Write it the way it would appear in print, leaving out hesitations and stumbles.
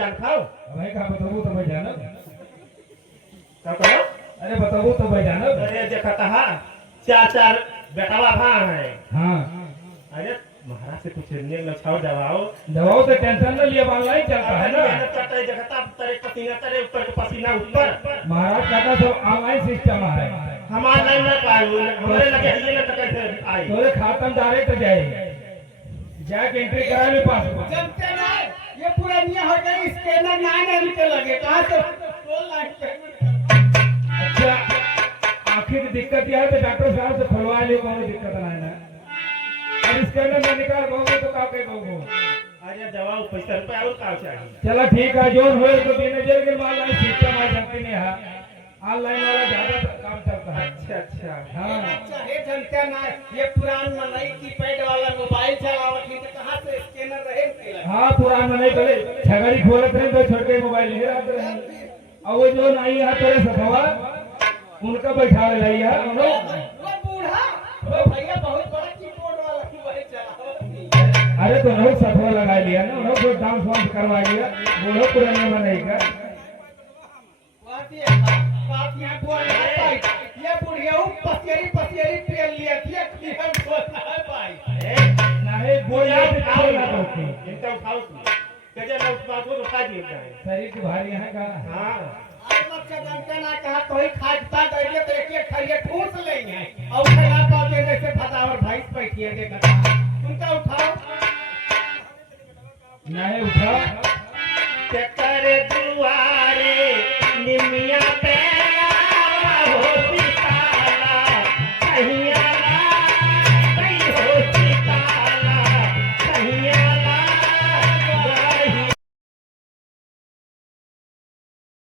जान खाओ भाई का बताऊं तो मैं जानब का कहो अरे बताऊं तो मैं जानब अरे देखा कहा चार चार बेटावा भा है हाँ अरे महाराज से कुछ निर्णय न छाओ दबाओ दवाओ तो टेंशन न लिया ऑनलाइन चलता है ना मेहनत करता है जगता तेरे पसीना तेरे ऊपर के पसीना ऊपर महाराज का तो सब ऑनलाइन सिस्टम है हमारा नहीं ना पाए हमारे लगे ये ना कैसे आई तोरे खाता में डायरेक्ट जाए जाके एंट्री करा ले पासबुक जमते ना ये पूरा निया हो गई स्कैनर ना नहीं के लगे कहां से टोल लाइन अच्छा आखिर दिक्कत यह है तो डॉक्टर साहब से खुलवा ले कोई दिक्कत ना है ना अब इसके अंदर में निकाल दोगे तो का के दोगे अरे दवा पैसा रुपया और का चाहिए चलो ठीक है जो होए तो दिन जेल के बाद ऑनलाइन सिस्टम आ जाती नहीं है ऑनलाइन वाला ज्यादा काम चलता है अच्छा हाँ चाहे जनता ना ये पुरान मनई कीपैड वाला मोबाइल चलावत थी तो कहां से स्कैनर रहे के लगे हाँ पुराना नहीं पहले छगड़ी खोलत रहे तो छोटे मोबाइल नहीं रहते रहे और वो जो नहीं है तेरे सफवा उनका बैठावे लाई है वो बूढ़ा वो भैया बहुत बड़ा कीबोर्ड वाला मोबाइल चलावत अरे तो नहीं सफवा लगा लिया ना उन्होंने जो डांस वांस करवा लिया बोलो पुराने बनाई का बात यहाँ बोल रहा है ये बुढ़िया पसेरी पेल लिया थी क्लियर बोलना है भाई नहीं बोल क्या रहे थे उठाओ तो ना तो इनका उठाओ कजे ना उठा को उठा दिए जाए शरीर के भारी है का हां आज मत से जनता ना कहा कोई खाजता दैले तो एक खरिए ठूस लेंगे और खला पाते जैसे फटावर भाई बैठिए देखा उनका उठाओ नहीं उठा